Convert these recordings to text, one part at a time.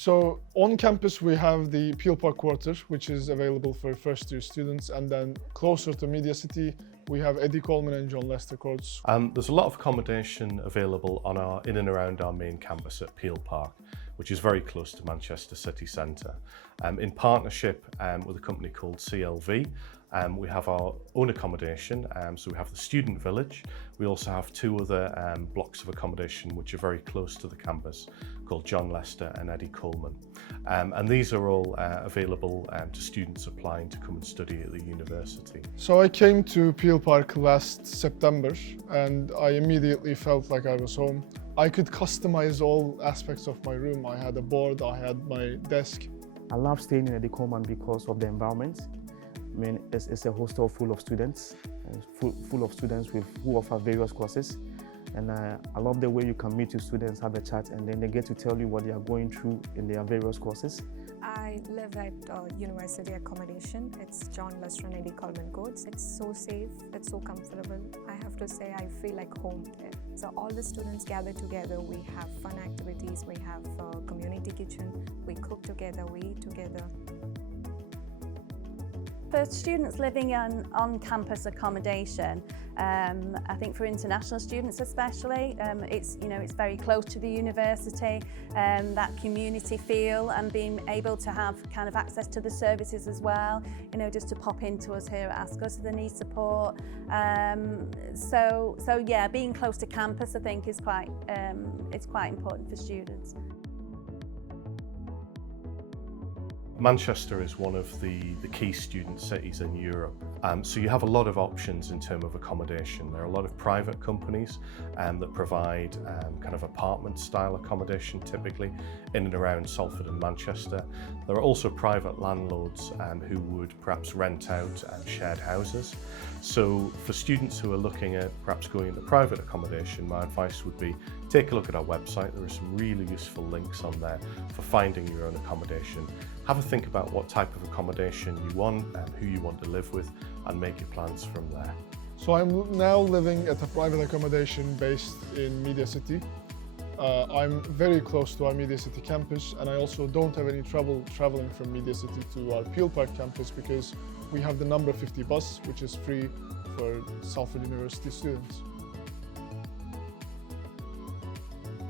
So on campus we have the Peel Park Quarter, which is available for first year students, and then closer to Media City we have Eddie Coleman and John Lester Courts. There's a lot of accommodation available in and around our main campus at Peel Park, which is very close to Manchester city centre. In partnership with a company called CLV, we have our own accommodation, so we have the Student Village. We also have two other blocks of accommodation which are very close to the campus, called John Lester and Eddie Coleman. And these are all available to students applying to come and study at the university. So I came to Peel Park last September and I immediately felt like I was home. I could customize all aspects of my room. I had a board, I had my desk. I love staying in Eddie Coleman because of the environment. I mean, it's a hostel full of students, full of students who offer various courses. And I love the way you can meet your students, have a chat, and then they get to tell you what they are going through in their various courses. I live at university accommodation. It's John Lester and Eddie Coleman Courts. It's so safe, it's so comfortable. I have to say I feel like home there. So all the students gather together, we have fun activities, we have a community kitchen, we cook together, we eat together. For students living on campus accommodation, I think for international students especially, it's very close to the university, that community feel and being able to have kind of access to the services as well, just to pop into us here at ASCOS if they need support. So yeah, being close to campus I think is quite important for students. Manchester is one of the key student cities in Europe, so you have a lot of options in terms of accommodation. There are a lot of private companies that provide kind of apartment style accommodation typically in and around Salford and Manchester. There are also private landlords who would perhaps rent out shared houses. So for students who are looking at perhaps going into private accommodation, my advice would be take a look at our website. There are some really useful links on there for finding your own accommodation. Have a think about what type of accommodation you want and who you want to live with, and make your plans from there. So I'm now living at a private accommodation based in Media City. I'm very close to our Media City campus, and I also don't have any trouble traveling from Media City to our Peel Park campus because we have the number 50 bus, which is free for Salford University students.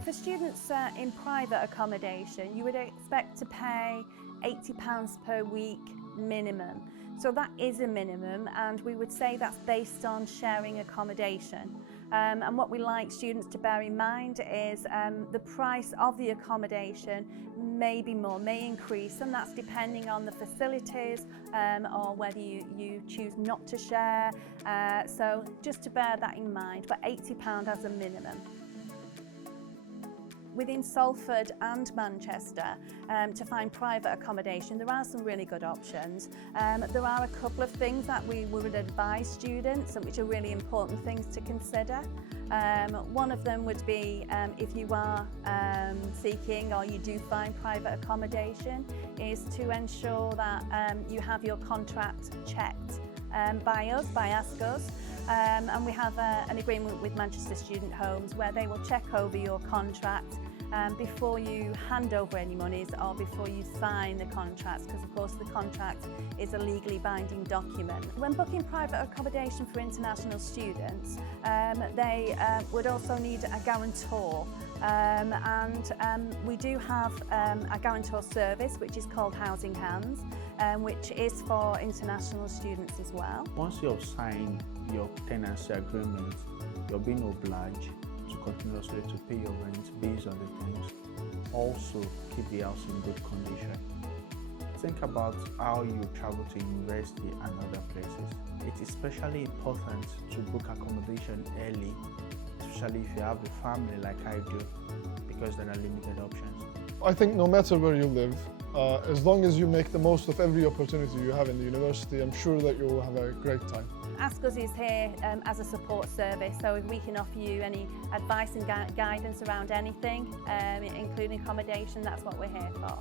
For students in private accommodation, you would expect to pay £80 per week minimum. So that is a minimum, and we would say that's based on sharing accommodation. And what we like students to bear in mind is the price of the accommodation may be more, may increase, and that's depending on the facilities or whether you choose not to share. So just to bear that in mind, but £80 as a minimum. Within Salford and Manchester, to find private accommodation, there are some really good options. There are a couple of things that we would advise students, and which are really important things to consider. One of them would be if you are seeking or you do find private accommodation, is to ensure that you have your contract checked by us, by ASCOS. And we have an agreement with Manchester Student Homes where they will check over your contract before you hand over any monies or before you sign the contracts, because of course the contract is a legally binding document. When booking private accommodation for international students, they would also need a guarantor. And we do have a guarantor service which is called Housing Hands, which is for international students as well. Once you have signed your tenancy agreement, you're being obliged to continuously to pay your rent based on the terms. Also, keep the house in good condition. Think about how you travel to university and other places. It is especially important to book accommodation early, especially if you have a family like I do, because there are limited options. I think no matter where you live, as long as you make the most of every opportunity you have in the university, I'm sure that you will have a great time. ASCOS is here as a support service, so if we can offer you any advice and guidance around anything, including accommodation, that's what we're here for.